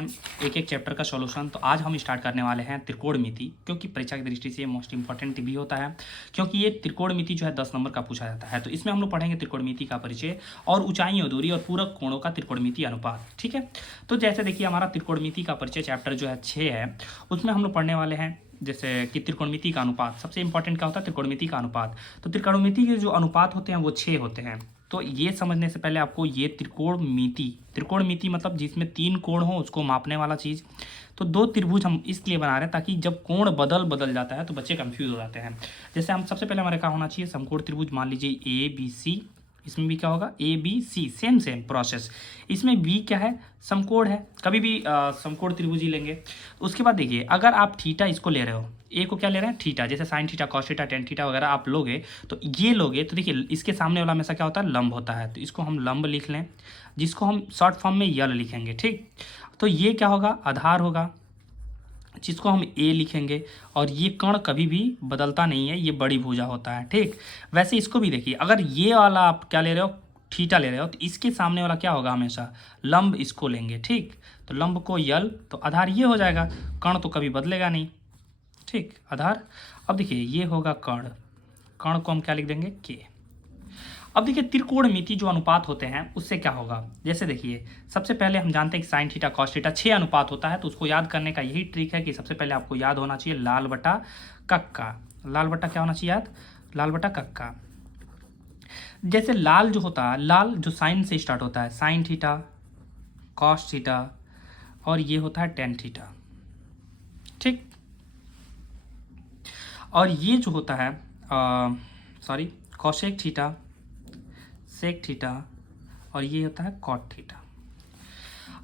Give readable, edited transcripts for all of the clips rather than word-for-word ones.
एक एक चैप्टर का सॉल्यूशन। तो आज हम स्टार्ट करने वाले हैं त्रिकोणमिति, क्योंकि परीक्षा की दृष्टि से ये मोस्ट इंपॉर्टेंट भी होता है, क्योंकि ये त्रिकोणमिति जो है 10 नंबर का पूछा जाता है। तो इसमें हम लोग पढ़ेंगे त्रिकोणमिति का परिचय और ऊंचाई और दूरी और पूरक कोणों का त्रिकोणमिति अनुपात। ठीक है, तो जैसे देखिए हमारा त्रिकोणमिति का परिचय चैप्टर जो है 6 है, उसमें हम लोग पढ़ने वाले हैं जैसे कि त्रिकोणमिति का अनुपात। सबसे इंपॉर्टेंट क्या होता है? त्रिकोणमिति का अनुपात। तो त्रिकोणमिति के जो अनुपात होते हैं वो 6 होते हैं। तो ये समझने से पहले आपको ये त्रिकोणमिति मतलब जिसमें 3 कोण हो उसको मापने वाला चीज़। तो 2 त्रिभुज हम इसलिए बना रहे हैं ताकि जब कोण बदल जाता है तो बच्चे कंफ्यूज हो जाते हैं। जैसे हम सबसे पहले हमारे क्या होना चाहिए, समकोण त्रिभुज मान लीजिए ए बी सी। इसमें भी क्या होगा, A B C, same process. इसमें बी क्या है, समकोण है, कभी भी समकोण त्रिभुज ही लेंगे। उसके बाद देखिए अगर आप थीटा इसको ले रहे हो, ए को क्या ले रहे हैं, थीटा, जैसे sine theta, cos theta, tan theta वगैरह आप लोगे तो ये लोगे तो देखिए इसके सामने वाला हमेशा क्या होता है, लंब होता है। तो इसको हम लंब लिख लें, जिसको हम शॉर्ट फॉर्म में यल लिखेंगे। ठीक, तो ये क्या होगा, आधार होगा, जिसको हम ए लिखेंगे। और ये कर्ण कभी भी बदलता नहीं है, ये बड़ी भुजा होता है। ठीक, वैसे इसको भी देखिए, अगर ये वाला आप क्या ले रहे हो, थीटा ले रहे हो, तो इसके सामने वाला क्या होगा, हमेशा लंब इसको लेंगे। ठीक, तो लंब को यल, तो आधार ये हो जाएगा, कर्ण तो कभी बदलेगा नहीं। ठीक, आधार। अब देखिए ये होगा कर्ण, कर्ण को हम क्या लिख देंगे, के। अब देखिए त्रिकोणमिति जो अनुपात होते हैं उससे क्या होगा, जैसे देखिए सबसे पहले हम जानते हैं कि साइन थीटा कॉस थीटा 6 अनुपात होता है। तो उसको याद करने का यही ट्रिक है कि सबसे पहले आपको याद होना चाहिए लाल बटा कक्का। लाल बटा क्या होना चाहिए याद, लाल बटा कक्का। जैसे लाल जो होता है, लाल जो साइन से स्टार्ट होता है, साइन थीटा, कॉस थीटा, और ये होता है टेन थीटा। ठीक, और ये जो होता है कॉसेक थीटा, सेक थीटा, और ये होता है कॉट थीटा।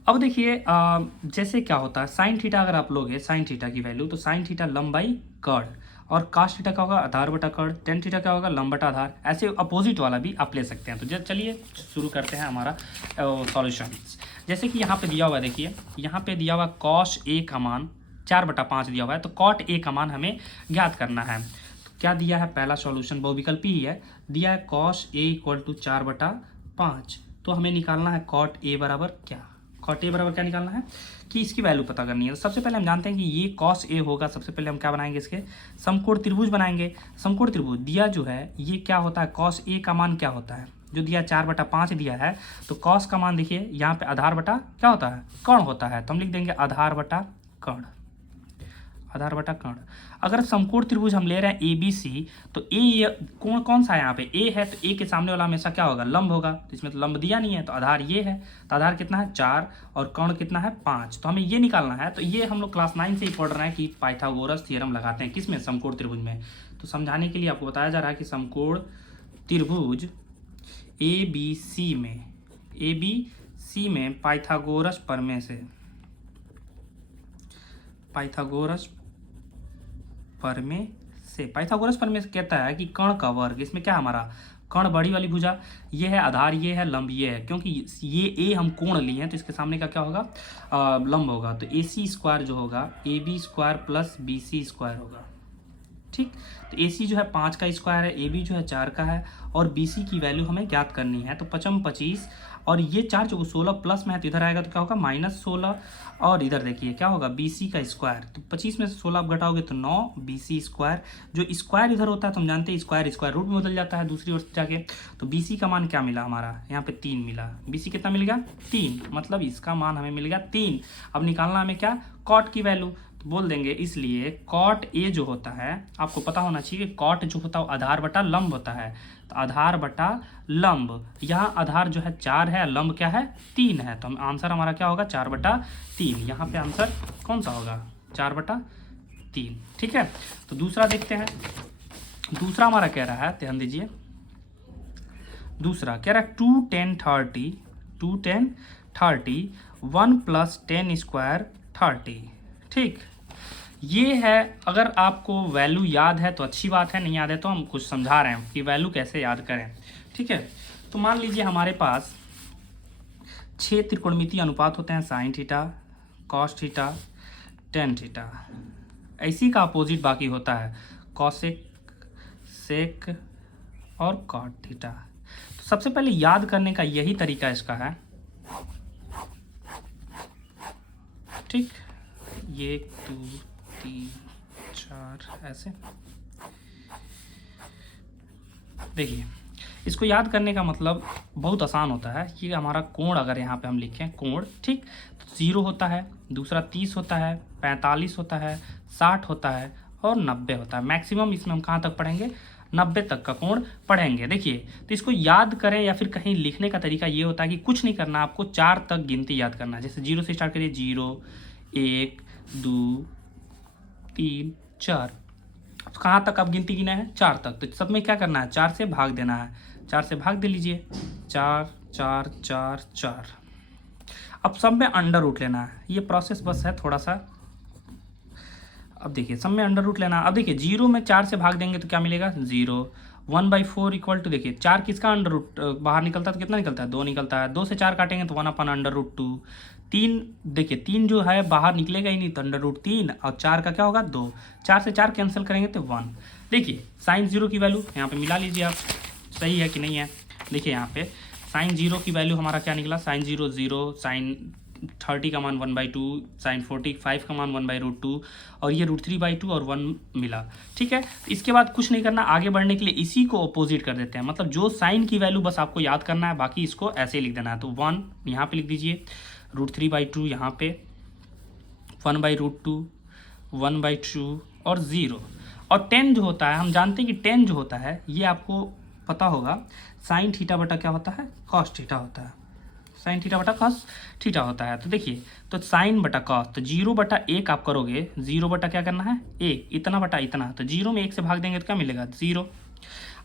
अब देखिए जैसे क्या होता है, साइन थीटा अगर आप लोगे, साइन थीटा की वैल्यू, तो साइन थीटा लंब बाई कर्ण, और काश थीटा क्या होगा, आधार बटा कर्ण, टेन थीटा क्या होगा, लंब बटा आधार। ऐसे अपोजिट वाला भी आप ले सकते हैं। तो चलिए शुरू करते हैं हमारा सॉल्यूशन। जैसे कि यहाँ पे दिया हुआ है, देखिए यहाँ पे दिया हुआ कॉस ए का मान 4/5 दिया हुआ है, तो कॉट ए का मान हमें ज्ञात करना है। तो क्या दिया है, पहला सॉल्यूशन बहुविकल्पी ही है, दिया है कॉस ए इक्वल टू 4/5। तो हमें निकालना है कॉट ए बराबर क्या, कॉट ए बराबर क्या निकालना है कि इसकी वैल्यू पता करनी है। तो सबसे पहले हम जानते हैं कि ये कॉस ए होगा। सबसे पहले हम क्या बनाएंगे, इसके समकोण त्रिभुज बनाएंगे। समकोण त्रिभुज दिया जो है ये क्या होता है, कॉस ए का मान क्या होता है, जो दिया 4/5 दिया है। तो कॉस का मान देखिए यहाँ पे आधार बटा क्या होता है, कर्ण होता है। तो हम लिख देंगे आधार बटा कर्ण, आधार बटा कर्ण। अगर समकोण त्रिभुज हम ले रहे हैं ए बी सी, तो ए कोण कौन सा है, यहाँ पे ए है, तो ए के सामने वाला हमेशा क्या होगा, लंब होगा। तो इसमें तो लंब दिया नहीं है, तो आधार ये है। तो आधार कितना है, 4, और कर्ण कितना है, 5। तो हमें ये निकालना है। तो ये हम लोग क्लास 9 से ही पढ़ रहे हैं कि पाइथागोरस थ्योरम लगाते हैं किसमें, समकोण त्रिभुज में। तो समझाने के लिए आपको बताया जा रहा है कि समकोण त्रिभुज ए बी सी में पाइथागोरस प्रमेय से, पाइथागोरस प्रमेय से कहता है कि कर्ण का वर्ग, इसमें क्या हमारा कर्ण बड़ी वाली भुजा, ये है आधार, ये है लंब, ये है, क्योंकि ये ए हम कोण लिए हैं तो इसके सामने का क्या होगा, लंब होगा। तो ए सी स्क्वायर जो होगा, A B square plus B C square होगा। ठीक, तो ए सी जो है 5 का स्क्वायर है, ए बी जो है 4 का है, और बी सी की वैल्यू हमें ज्ञात करनी है। तो 5 25, और ये 4 जो 16 प्लस में है तो इधर आएगा तो क्या होगा, -16, और इधर देखिए क्या होगा, बी सी का स्क्वायर। तो 25 में से 16 आप घटाओगे तो 9 बी सी स्क्वायर। जो स्क्वायर इधर होता है तो हम जानते हैं स्क्वायर रूट में बदल जाता है दूसरी ओर से जाके। तो बी सी का मान क्या मिला हमारा, यहाँ पे 3 मिला। बी सी कितना मिल गया, 3, मतलब इसका मान हमें मिल गया 3। अब निकालना हमें क्या, कॉट की वैल्यू। बोल देंगे इसलिए कॉट ए जो होता है, आपको पता होना चाहिए कॉट जो होता है आधार बटा लंब होता है। तो आधार बटा लंब, यहाँ आधार जो है 4 है, लंब क्या है, 3 है। तो आंसर हमारा क्या होगा, 4/3। यहाँ पे आंसर कौन सा होगा, 4/3। ठीक है, तो दूसरा देखते हैं। दूसरा हमारा कह रहा है, ध्यान दीजिए, दूसरा कह रहा है 2 10 30 1 + 10 स्क्वायर 30। ठीक, ये है। अगर आपको वैल्यू याद है तो अच्छी बात है, नहीं याद है तो हम कुछ समझा रहे हैं कि वैल्यू कैसे याद करें। ठीक है, तो मान लीजिए हमारे पास 6 त्रिकोणमितीय अनुपात होते हैं, sine theta, cos theta, tan theta. इसी का अपोजिट बाकी होता है, कॉसेक, सेक और कॉट थीटा। तो सबसे पहले याद करने का यही तरीका इसका है ठीक, ये 1 2 3 4 ऐसे। देखिए इसको याद करने का मतलब बहुत आसान होता है कि हमारा कोण अगर यहाँ पे हम लिखें कोण, ठीक, तो 0 होता है, दूसरा 30 होता है, 45 होता है, 60 होता है और 90 होता है। मैक्सिमम इसमें हम कहाँ तक पढ़ेंगे, 90 तक का कोण पढ़ेंगे। देखिए तो इसको याद करें या फिर कहीं लिखने का तरीका ये होता है कि कुछ नहीं करना, आपको 4 तक गिनती याद करना है। जैसे 0 से स्टार्ट करिए, 0 1 2 3 4, तो कहाँ तक आप गिनती गिना है, 4 तक। तो सब में क्या करना है, 4 से भाग देना है, 4 से भाग दे लीजिए, 4 4 4 4। अब सब में अंडर रूट लेना है, ये प्रोसेस बस है थोड़ा सा। अब देखिए सब में अंडर रूट लेना। अब देखिए 0 में 4 से भाग देंगे तो क्या मिलेगा, 0। 1/4 इक्वल टू, देखिए 4 किसका अंडर रूट बाहर निकलता है तो कितना निकलता है, 2 निकलता है। 2 से 4 काटेंगे तो 1/√2। 3, देखिए 3 जो है बाहर निकलेगा ही नहीं तो अंडर√3, और 4 का क्या होगा, 2। 4 से 4 कैंसिल करेंगे तो 1। देखिए साइन 0 की वैल्यू यहाँ पे मिला लीजिए आप, सही है कि नहीं है। देखिए यहाँ पे साइन 0 की वैल्यू हमारा क्या निकला, साइन 0 0, साइन 30 का मान 1/2, साइन 45 का मान 1/√2, और ये √3/2 और 1 मिला। ठीक है, इसके बाद कुछ नहीं करना, आगे बढ़ने के लिए इसी को अपोजिट कर देते हैं। मतलब जो साइन की वैल्यू बस आपको याद करना है, बाकी इसको ऐसे ही लिख देना है। तो 1 यहाँ पे लिख दीजिए, √3/2 यहाँ पे, 1/√2, 1/2 और 0। और 10 जो होता है, हम जानते हैं कि 10 जो होता है ये आपको पता होगा, साइन थीटा बटा क्या होता है, कॉस थीटा होता है। साइन थीटा बटा कॉस थीटा होता है। तो देखिए तो साइन बटा कॉस, तो 0/1 आप करोगे, 0 बटा क्या करना है, 1, इतना बटा इतना, तो 0 में 1 से भाग देंगे तो क्या मिलेगा, 0।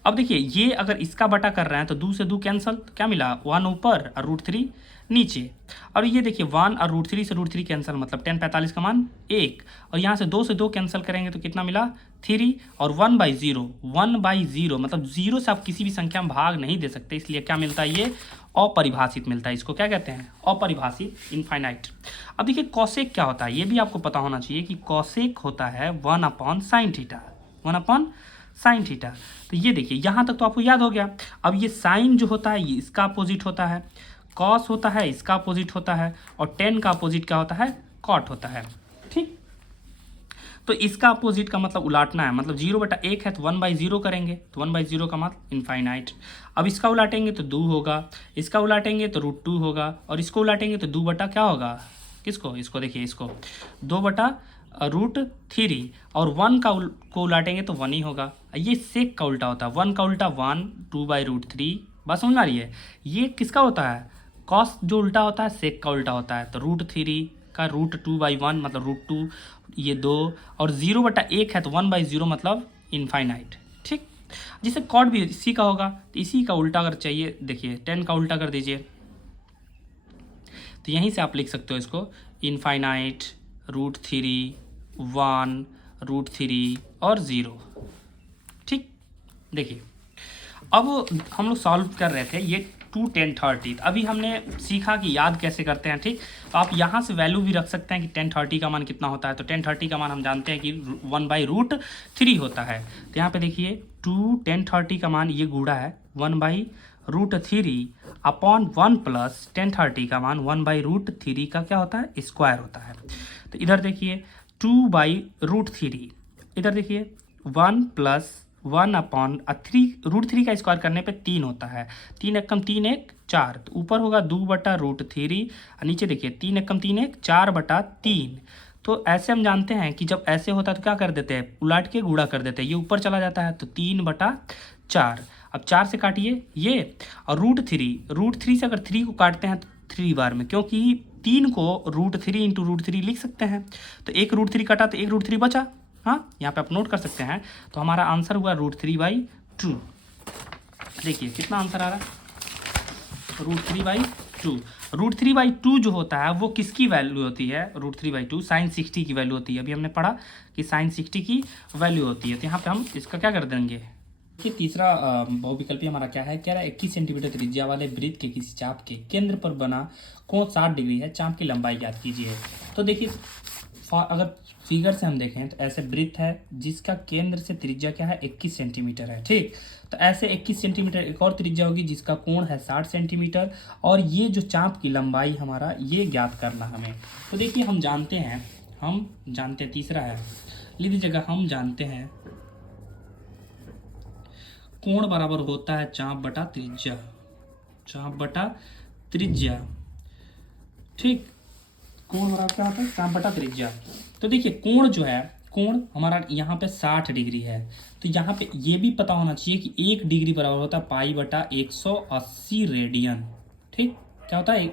अब देखिए ये अगर इसका बटा कर रहे हैं तो 2 से 2 कैंसल, तो क्या मिला, 1 ऊपर और √3 नीचे। और ये देखिए 1 और √3 से √3 कैंसिल, मतलब 10 45 का मान 1, और यहाँ से 2 कैंसिल करेंगे तो कितना मिला, 3, और 1/0 मतलब 0 से आप किसी भी संख्या में भाग नहीं दे सकते, इसलिए क्या मिलता है, ये अपरिभाषित मिलता है। इसको क्या कहते हैं, अपरिभाषित, इनफाइनाइट। अब देखिए कॉसेक क्या होता है, ये भी आपको पता होना चाहिए कि कॉसेक होता है 1/sin थीटा, 1/sin थीटा। तो ये देखिए यहाँ तक तो आपको याद हो गया। अब ये साइन जो होता है ये इसका अपोजिट होता है, कॉस होता है इसका अपोजिट होता है, और 10 का अपोजिट क्या होता है, कॉट होता है। ठीक, तो इसका अपोजिट का मतलब उलाटना है, मतलब 0/1 है तो 1/0 करेंगे, तो 1/0 का मतलब इनफाइनाइट। अब इसका उलाटेंगे तो 2 होगा, इसका उलाटेंगे तो √2 होगा, और इसको उलाटेंगे तो 2 बटा क्या होगा, किसको, इसको देखिए, इसको 2/√3, और 1 को उलाटेंगे तो 1 ही होगा। ये सेक का उल्टा होता है, 1 का उल्टा 1, 2/√3। बात समझ आ रही है। ये किसका होता है, कॉस जो उल्टा होता है सेक का उल्टा होता है, तो √3 का √2/1 मतलब √2, ये 2, और 0/1 है तो 1/0 मतलब इनफाइनाइट। ठीक, जिसे कॉट भी इसी का होगा, तो इसी का उल्टा अगर चाहिए, देखिए 10 का उल्टा कर दीजिए, तो यहीं से आप लिख सकते हो इसको, इनफाइनाइट, √3, 1, √3 और 0। ठीक, देखिए अब हम लोग सॉल्व कर रहे थे ये 2 10 30। अभी हमने सीखा कि याद कैसे करते हैं। ठीक, तो आप यहाँ से वैल्यू भी रख सकते हैं कि 10 30 का मान कितना होता है। तो 10 30 का मान हम जानते हैं कि 1/√3 होता है। तो यहाँ पे देखिए 2 10 30 का मान ये गूढ़ा है, 1/√3 अपॉन 1 प्लस 10 30 का मान 1/√3 का क्या होता है, स्क्वायर होता है। तो इधर देखिए 2/√3, इधर देखिए 1 प्लस 1/3, √3 का स्क्वायर करने पे 3 होता है, 3 एकम 3 1 4, तो ऊपर होगा 2/√3, और नीचे देखिए 3 एकम 3 1 4/3। तो ऐसे हम जानते हैं कि जब ऐसे होता है तो क्या कर देते हैं, उलट के गुणा कर देते हैं, ये ऊपर चला जाता है तो 3/4। अब 4 से काटिए ये, और √3 से अगर 3 को काटते हैं तो 3 बार में, क्योंकि 3 को √3 × √3 लिख सकते हैं, तो एक √3 कटा तो एक √3 बचा। हाँ, यहाँ पे आप नोट कर सकते हैं। तो हमारा आंसर हुआ √3/2। देखिए कितना आंसर आ रहा है, √3/2। √3/2 जो होता है वो किसकी वैल्यू होती है, √3/2 साइन 60 की वैल्यू होती है। अभी हमने पढ़ा कि साइन 60 की वैल्यू होती है। तो यहाँ पे हम इसका क्या कर देंगे कि तीसरा बहुविकल्पी हमारा क्या है, कह रहा है 21 सेंटीमीटर त्रिज्या वाले वृत्त के किसी चाप के केंद्र पर बना कोण 60 डिग्री है, चाप की लंबाई ज्ञात कीजिए। तो देखिए अगर फिगर से हम देखें तो ऐसे वृत्त है जिसका केंद्र से त्रिज्या क्या है 21 सेंटीमीटर है, ठीक। तो ऐसे 21 सेंटीमीटर एक और त्रिज्या होगी जिसका कोण है 60 सेंटीमीटर, और ये जो चाप की लंबाई हमारा ये ज्ञात करना हमें। तो देखिए हम जानते हैं तीसरा है, लिख दीजिएगा, हम जानते हैं कोण बराबर होता है चाप बटा त्रिज्या, चाप बटा त्रिज्या, ठीक। कोण बराबर क्या होता है, चाप बटा त्रिज्या। तो देखिए कोण जो है, कोण हमारा यहाँ पे 60 डिग्री है, तो यहाँ पे ये भी पता होना चाहिए कि 1 डिग्री बराबर होता है पाई बटा 180 रेडियन, ठीक। क्या होता है,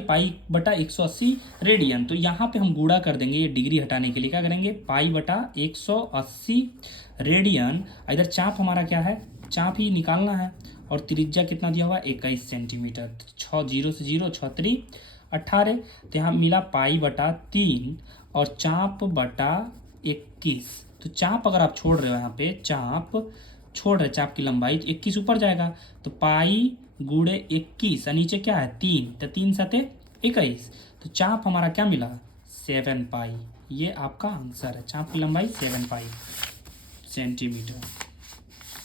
पाई बटा 180 रेडियन। तो यहाँ पे हम गुणा कर देंगे, ये डिग्री हटाने के लिए क्या करेंगे, पाई बटा 180 रेडियन। इधर चाप हमारा क्या है, चाप ही निकालना है, और त्रिज्या कितना दिया हुआ है 21 सेंटीमीटर। 6 0 से 0 6 3 18, तो यहाँ मिला पाई बटा 3 और चाप बटा 21। तो चाप अगर आप छोड़ रहे हो, यहाँ पे चाप छोड़ रहे, चाप की लंबाई 21 ऊपर जाएगा, तो पाई गुणे 21 नीचे क्या है 3, तो 3 7 21। तो चाप हमारा क्या मिला 7 पाई। ये आपका आंसर है, चाप की लंबाई 7 पाई सेंटीमीटर।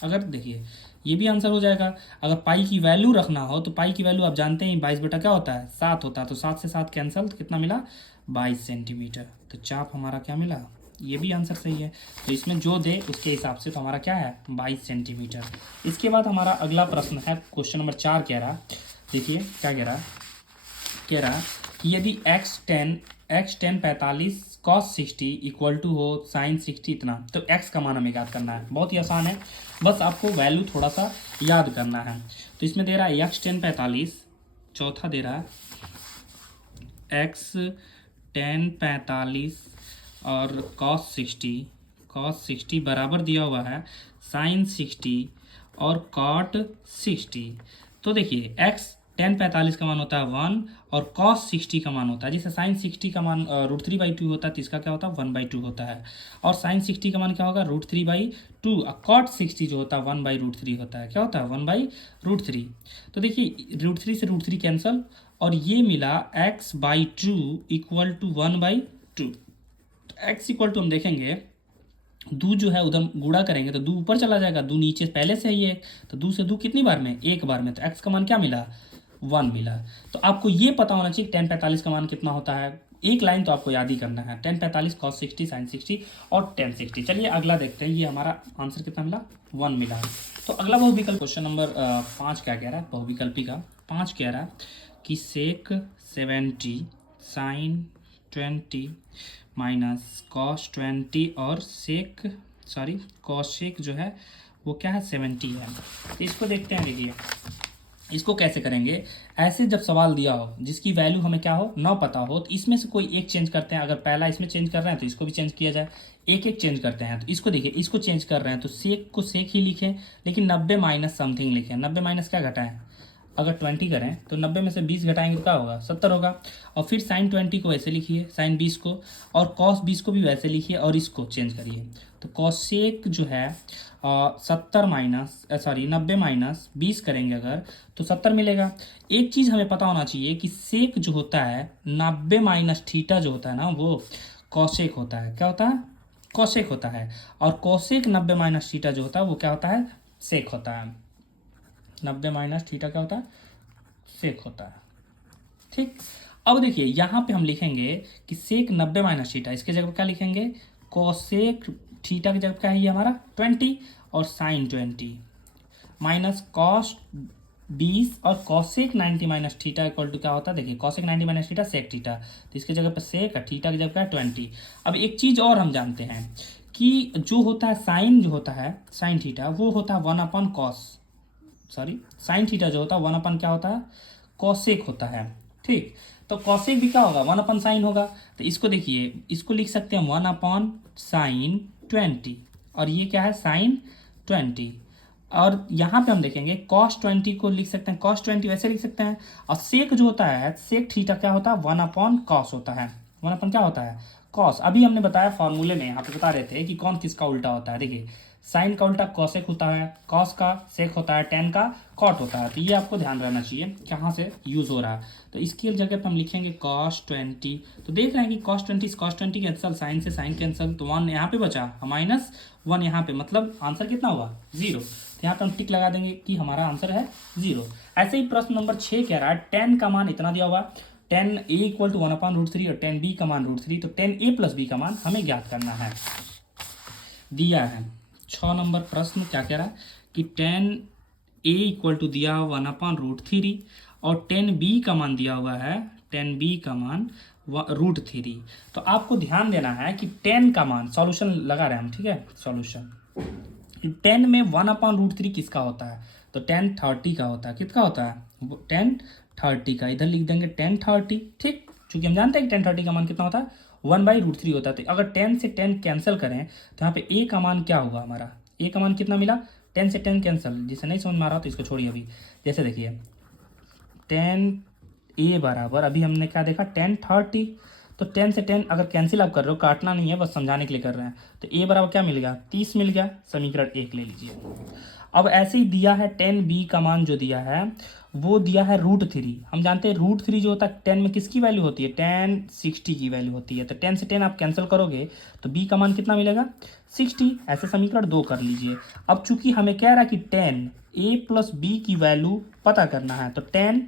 अगर देखिए ये भी आंसर हो जाएगा। अगर पाई की वैल्यू रखना हो तो पाई की वैल्यू आप जानते हैं 22 बटा क्या होता है 7 होता है, तो 7 से 7 कैंसल, तो कितना मिला 22 सेंटीमीटर। तो चाप हमारा क्या मिला, ये भी आंसर सही है। तो इसमें जो दे उसके हिसाब से तो हमारा क्या है 22 सेंटीमीटर। इसके बाद हमारा अगला प्रश्न है, क्वेश्चन नंबर 4 कह रहा, देखिए क्या कह रहा कि यदि x 10 45 cos 60 इक्वल टू हो sin 60 इतना, तो x का मान हमें याद करना है। बहुत ही आसान है, बस आपको वैल्यू थोड़ा सा याद करना है। तो इसमें दे रहा है x 10 45, चौथा दे रहा है x 10 45 और cos 60 बराबर दिया हुआ है sin 60 और cot 60। तो देखिए x 10 45 का मान होता है 1 और cos 60 का मान होता है, जैसे sin 60 का मान √3/2 होता है, तो इसका क्या होता है 1/2 होता है। और sin 60 का मान क्या होगा √3/2, और cot 60 जो होता है 1/√3 होता है। क्या होता है 1/√3। तो देखिए √3 से √3 कैंसल, और ये मिला x/2 equal to 1/2। x equal to हम देखेंगे दो जो है उधर गुणा करेंगे तो दो ऊपर चला जाएगा, दो नीचे पहले से ही है, तो दो से दो कितनी बार में, एक बार में। तो x का मान क्या मिला 1 मिला। तो आपको ये पता होना चाहिए 10 45 का मान कितना होता है। एक लाइन तो आपको याद ही करना है, 10 45 cos 60 sin 60 और 10 60। चलिए अगला देखते हैं, ये हमारा आंसर कितना मिला 1 मिला। तो अगला बहुविकल्प क्वेश्चन नंबर 5 क्या कह रहा है, बहुविकल्पी का 5 कह रहा है कि sec 70 sin 20 माइनस cos 20 और cosec जो है वो क्या है 70 है। तो इसको देखते हैं, देखिए इसको कैसे करेंगे। ऐसे जब सवाल दिया हो जिसकी वैल्यू हमें क्या हो ना पता हो, तो इसमें से कोई एक चेंज करते हैं। अगर पहला इसमें चेंज कर रहे हैं तो इसको भी चेंज किया जाए, एक एक चेंज करते हैं। तो इसको देखिए, इसको चेंज कर रहे हैं तो सेक को सेक ही लिखें, लेकिन 90 माइनस समथिंग लिखें। 90 माइनस क्या घटाएं, अगर 20 करें तो 90 में से 20 घटाएंगे तो क्या होगा 70 होगा। और फिर sin 20 को वैसे लिखिए, sin 20 को, और cos 20 को भी वैसे लिखिए, और इसको चेंज करिए। तो cosec जो है 90 माइनस 20 करेंगे अगर, तो 70 मिलेगा। एक चीज़ हमें पता होना चाहिए कि सेक जो होता है 90 माइनस थीटा जो होता है ना, वो cosec होता है। क्या होता है cosec होता है। और cosec 90 माइनस थीटा जो होता है वो क्या होता है सेक होता है। 90 माइनस थीटा क्या होता है सेक होता है, ठीक। अब देखिए यहाँ पे हम लिखेंगे कि सेक 90 माइनस थीटा, इसके जगह क्या लिखेंगे कोसेक थीटा की जगह क्या है ये हमारा 20 और साइन 20 माइनस कॉस 20 और cosec 90 minus theta equal to क्या होता है। देखिए cosec 90 minus theta sec theta, तो इसके जगह पर सेक है, थीटा की जगह क्या है 20। अब एक चीज़ और हम जानते हैं कि जो होता है साइन, जो होता है साइन थीटा वो होता है 1/cos, साइन थीटा जो होता है 1/ क्या होता है कॉसेक होता है, ठीक। तो कॉसेक भी क्या होगा 1/sin होगा। तो इसको देखिए, इसको लिख सकते हैं 1/sin 20, और ये क्या है sin 20। और यहाँ पे हम देखेंगे cos 20 को लिख सकते हैं, cos 20 वैसे लिख सकते हैं। और सेक जो होता है सेक थीटा क्या होता है 1/cos होता है। 1/ क्या होता है cos। अभी हमने बताया फॉर्मूले में, यहाँ पे बता रहे थे कि कौन किसका उल्टा होता है। देखिए साइन का उल्टा कॉसेक होता है, कॉस का सेक होता है, टेन का कॉट होता है। तो ये आपको ध्यान रहना चाहिए कहाँ से यूज़ हो रहा है। तो इसकी जगह पर हम लिखेंगे कॉस 20। तो देख रहे हैं कि कॉस 20 कैंसल, साइन से साइन कैंसल, तो 1 यहाँ पे बचा, -1 यहाँ पे, मतलब आंसर कितना हुआ 0। तो यहाँ पे हम टिक लगा देंगे कि हमारा आंसर है 0। ऐसे ही प्रश्न नंबर 6 कह रहा है 10 का मान इतना दिया हुआ, 10a = 1/√3 और 10b का मान √3, तो 10a + b का मान हमें ज्ञात करना है। दिया है 6 नंबर प्रश्न क्या कह रहा है कि 10a = दिया 1/√3 और 10b का मान दिया हुआ है, 10b का मान √3। तो आपको ध्यान देना है कि 10 का मान, सॉल्यूशन लगा रहे हैं हम, ठीक है, सॉल्यूशन 10 में 1/√3 किसका होता है, तो 10 30 का होता है। किसका होता है 10 30 का, इधर लिख देंगे 10 30, ठीक, चूंकि हम जानते हैं कि 10 30 का मान कितना होता है 1/√3 होता है। तो अगर 10 से 10 कैंसिल करें तो यहाँ पे a का मान क्या होगा हमारा, a का मान कितना मिला, 10 से 10 कैंसिल, जिसे नहीं समझ में आ रहा तो इसको छोड़िए अभी। जैसे देखिए 10a बराबर, अभी हमने क्या देखा 10 30, तो 10 से 10 अगर कैंसिल आप कर रहे हो, काटना नहीं है, बस समझाने के लिए कर रहे हैं, तो a बराबर क्या मिल गया 30 मिल गया, समीकरण 1 ले लीजिए। अब ऐसे ही दिया है 10b का मान जो दिया है वो दिया है √3। हम जानते हैं √3 जो होता है 10 में किसकी वैल्यू होती है, 10 60 की वैल्यू होती है। तो 10 से 10 आप कैंसिल करोगे तो b का मान कितना मिलेगा 60। ऐसे समीकरण 2 कर लीजिए। अब चूंकि हमें कह रहा है कि 10a + b की वैल्यू पता करना है, तो 10,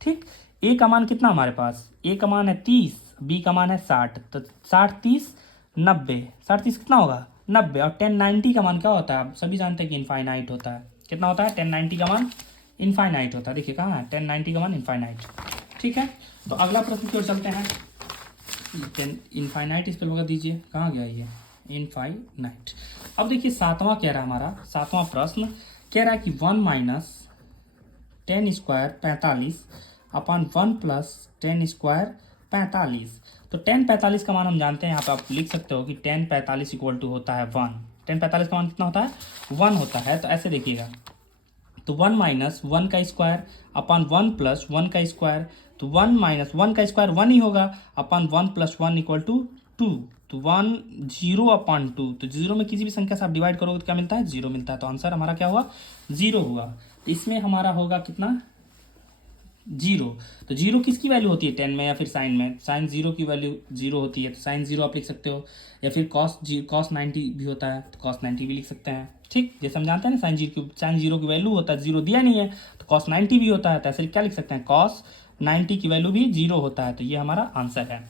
ठीक, a का मान कितना हमारे पास, a का मान है 30, b का मान है 60, तो 60 30 90, 60 30 कितना होगा 90। और 10 90 का मान क्या होता है, आप सभी जानते हैं कि इनफाइनाइट होता है। कितना होता है 10 90 का मान इनफाइनाइट होता है। देखिए कहाँ है 10 90 का मान इनफाइनाइट, ठीक है। तो अगला प्रश्न की ओर चलते हैं। 10 इनफाइनाइट इस पर लगा दीजिए, कहाँ गया ये इनफाइनाइट। अब देखिए 7वां कह रहा है हमारा, 7वां प्रश्न कह रहा है कि 1 - 10² 45 अपन 1 + 10² 45। तो 10 45 का मान हम जानते हैं, यहाँ पे आप लिख सकते हो कि 10 45 = होता है 1। 10 45 का मान कितना होता है 1 होता है। तो ऐसे देखिएगा, तो 1 - 1 का स्क्वायर अपन 1 + 1 का स्क्वायर, तो 1 - 1 का स्क्वायर 1 ही होगा, अपन 1 + 1 = 2, तो 1 0/2। तो 0 में किसी भी संख्या से आप डिवाइड करोगे तो क्या मिलता है 0 मिलता है। तो आंसर हमारा क्या हुआ 0 हुआ। तो इसमें हमारा होगा कितना 0। तो 0 किसकी वैल्यू होती है 10 में या फिर साइन में, साइन 0 की वैल्यू 0 होती है, तो साइन 0 आप लिख सकते हो। या फिर कॉस 90 भी होता है, तो कॉस 90 भी लिख सकते हैं, ठीक। जैसे हम जानते हैं ना साइन 0 की वैल्यू होता है, 0 दिया नहीं है तो कॉस 90 भी होता है, तो ऐसे क्या लिख सकते हैं कॉस 90 की वैल्यू भी 0 होता है। तो ये हमारा आंसर है।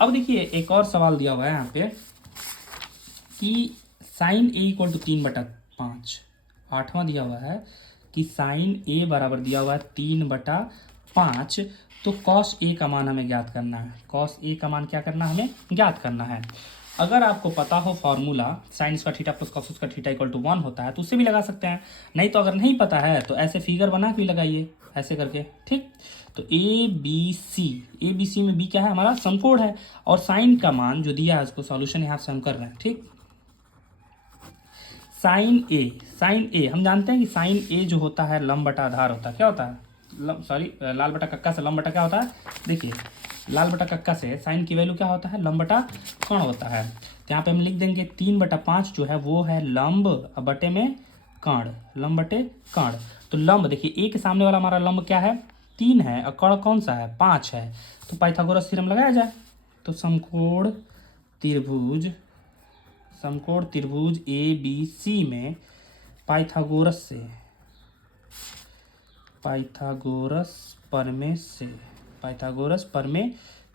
अब देखिए एक और सवाल दिया हुआ है यहाँ पे कि साइन a = 3/5। 8वां दिया हुआ है कि साइन a बराबर दिया हुआ है 3/5। तो कॉस a का मान हमें ज्ञात करना है। कॉस a का मान क्या करना है हमें ज्ञात करना है। अगर आपको पता हो formula sine square theta + cos square theta = 1 होता है तो उससे भी लगा सकते हैं। नहीं तो अगर नहीं पता है तो ऐसे फिगर बना के भी लगाइए, ऐसे करके, ठीक। तो ए बी सी में बी क्या है हमारा समकोण है, और साइन का मान जो दिया है उसको सॉल्यूशन यहाँ से हम कर रहे हैं, ठीक। साइन ए हम जानते हैं कि साइन ए जो होता है लंब बटा आधार होता है। क्या होता है लाल बटा कक्का से लंब बटा क्या होता है, देखिए लाल बटा कक्का से साइन की वैल्यू क्या होता है लंब बटा कर्ण होता है। तो यहाँ पे हम लिख देंगे 3/5 जो है वो है लंब बटे में कर्ण, लंब बटे कर्ण। तो लंब देखिए ए के सामने वाला हमारा लंब क्या है 3 है और कर्ण कौन सा है 5 है। तो पाइथागोरस थ्योरम लगाया जाए तो समकोण त्रिभुज ए बी सी में पाइथागोरस प्रमेय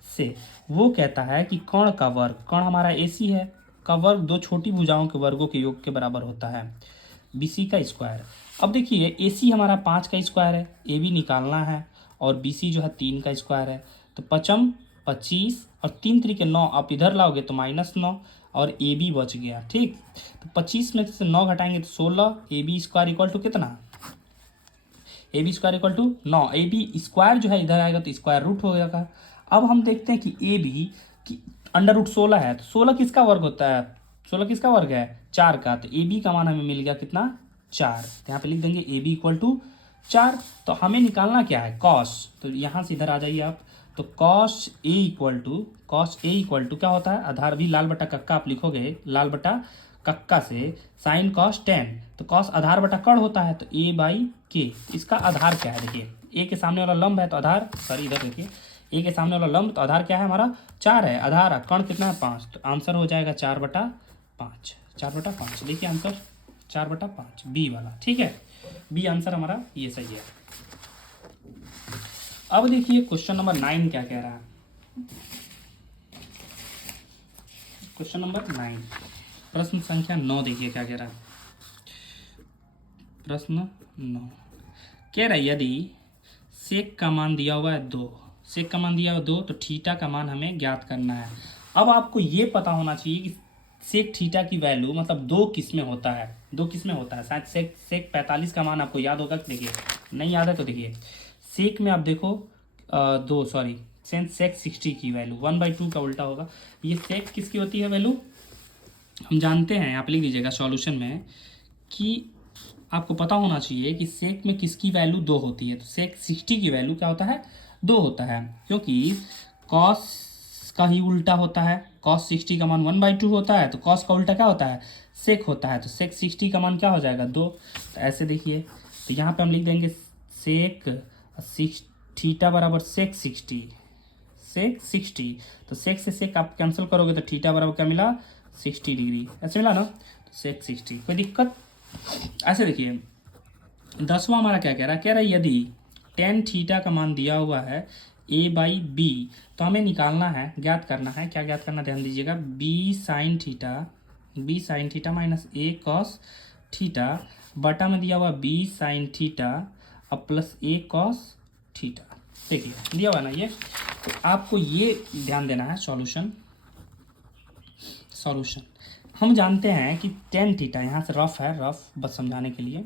से वो कहता है कि कर्ण का वर्ग, कर्ण हमारा एसी है, का वर्ग दो छोटी भुजाओं के वर्गों के योग के बराबर होता है, बीसी का स्क्वायर। अब देखिए एसी हमारा 5 का स्क्वायर है, ए बी निकालना है, और बीसी जो है 3 का स्क्वायर है। तो 5 25 और 3 3 9, आप इधर लाओगे तो -9 और ए बी बच गया, ठीक। तो 25 में से 9 घटाएंगे तो 16, ए बी स्क्वायर = कितना A B square = 9। A B square जो है इधर आएगा तो स्क्वायर रूट हो जाएगा। अब हम देखते हैं कि ए बी की √16 है, तो 16 किसका वर्ग होता है 16 किसका वर्ग है 4 का। तो ए बी का मान हमें मिल गया कितना 4। तो यहाँ पे लिख देंगे ए बी = 4। तो हमें निकालना क्या है कॉस, तो यहाँ से इधर आ जाइए आप। तो कॉस ए = क्या होता है आधार भी लाल बटा कक्का आप लिखोगे, लाल बटा कक्का से साइन कॉस टेन, तो कॉस आधार बटा कर्ण होता है, तो ए बाई के। इसका आधार क्या है, देखिए ए के सामने वाला लंब है तो आधार, सॉरी इधर देखिए, ए के सामने वाला लंब तो आधार क्या है हमारा 4 है, आधार कर्ण कितना है 5, तो आंसर हो जाएगा 4/5, 4/5। देखिए आंसर 4/5 बी वाला, ठीक है, बी आंसर हमारा ये सही है। अब देखिए क्वेश्चन नंबर 9 क्या कह रहा है। क्वेश्चन नंबर 9 प्रश्न संख्या 9 देखिए क्या कह रहा है। प्रश्न 9 कह रहा है यदि सेक का मान दिया हुआ है 2, सेक का मान दिया हुआ 2 तो थीटा का मान हमें ज्ञात करना है। अब आपको ये पता होना चाहिए कि सेक थीटा की वैल्यू मतलब 2 किस में होता है, 2 किस में होता है। शायद सेक 45 का मान आपको याद होगा, देखिए नहीं याद है तो देखिए सेक में आप देखो 2 सॉरी सेक 60 की वैल्यू 1/2 का उल्टा होगा। ये सेक किसकी होती है वैल्यू, हम जानते हैं, आप लिख लीजिएगा सॉल्यूशन में कि आपको पता होना चाहिए कि सेक में किसकी वैल्यू 2 होती है। तो सेक 60 की वैल्यू क्या होता है 2 होता है, क्योंकि कॉस का ही उल्टा होता है, कॉस 60 का मान 1/2 होता है, तो कॉस का उल्टा क्या होता है सेक होता है, तो सेक 60 का मान क्या हो जाएगा 2। तो ऐसे देखिए, तो यहाँ पे हम लिख देंगे सेक थीटा बराबर सेक 60, सेक 60, तो सेक से सेक आप कैंसिल करोगे तो थीटा बराबर क्या मिला 60 डिग्री, ऐसे मिला ना, तो सेक 60, कोई दिक्कत। ऐसे देखिए 10वां हमारा क्या कह रहा है, कह रहा है यदि टेन थीटा का मान दिया हुआ है a/b, तो हमें निकालना है, ज्ञात करना है, क्या ज्ञात करना ध्यान दीजिएगा, b sin theta minus a cos theta बटा में दिया हुआ b sin थीटा अब प्लस a cos थीटा। देखिए दिया हुआ ना ये, तो आपको ये ध्यान देना है। सॉल्यूशन हम जानते हैं कि टेन थीटा, यहाँ से रफ है, रफ बस समझाने के लिए,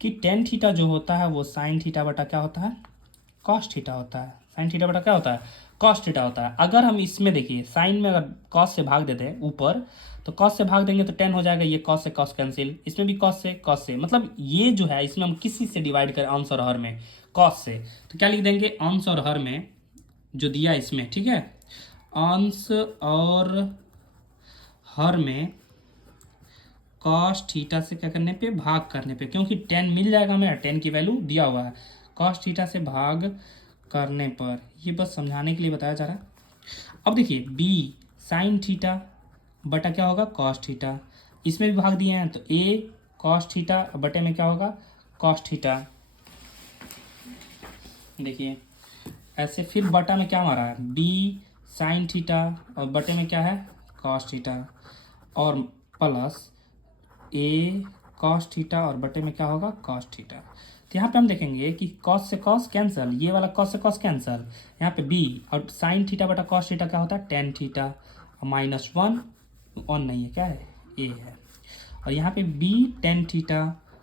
कि टेन थीटा जो होता है वो साइन थीटा बटा क्या होता है कॉस थीटा होता है, साइन थीटा बटा क्या होता है कॉस थीटा होता है। अगर हम इसमें देखिए साइन में अगर कॉस से भाग देते हैं ऊपर, तो कॉस से भाग देंगे तो टेन हो जाएगा, ये कॉस से कॉस कैंसिल, इसमें भी कॉस से, मतलब ये जो है इसमें हम किसी से डिवाइड करें अंश और हर में कॉस से, तो क्या लिख देंगे अंश और हर में जो दिया इसमें, ठीक है, अंश और हर में कॉस थीटा से क्या करने पे भाग करने पे, क्योंकि टेन मिल जाएगा हमें, टेन की वैल्यू दिया हुआ है, कॉस थीटा से भाग करने पर, ये बस समझाने के लिए बताया जा रहा है। अब देखिए b साइन थीटा बटा क्या होगा कॉस थीटा, इसमें भी भाग दिए हैं तो a कॉस थीटा बटे में क्या होगा कॉस थीटा। देखिए ऐसे फिर बटा में क्या हमारा है b साइन थीटा और बटे में क्या है कॉस थीटा और प्लस a कॉस थीटा और बटे में क्या होगा कॉस थीटा। तो यहाँ पे हम देखेंगे कि कॉस से कॉस कैंसल, ये वाला कॉस से कॉस कैंसल, यहाँ पे b और साइन थीटा बटा कॉस थीटा क्या होता है टेन थीटा -1 ऑन नहीं है, क्या है a है, और यहाँ पे b टेन थीटा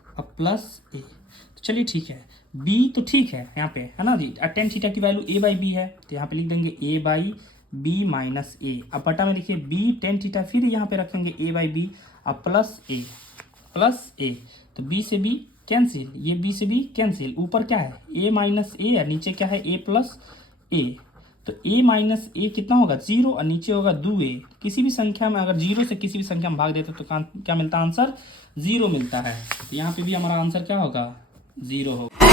और प्लस a। तो चलिए ठीक है, b तो ठीक है यहाँ पे है ना जी, टेन थीटा की वैल्यू a/b है, तो यहाँ पे लिख देंगे a/b माइनस a। अब बटा में देखिए b टेन थीटा, फिर यहाँ पे रखेंगे a/b अब प्लस a, तो b से b कैंसिल, ये b से b कैंसिल, ऊपर क्या है a माइनस a और नीचे क्या है a प्लस a, तो a माइनस a कितना होगा 0 और नीचे होगा 2a। किसी भी संख्या में अगर 0 से किसी भी संख्या में भाग देते तो क्या मिलता है आंसर 0 मिलता है, तो यहाँ पे भी हमारा आंसर क्या होगा 0 होगा।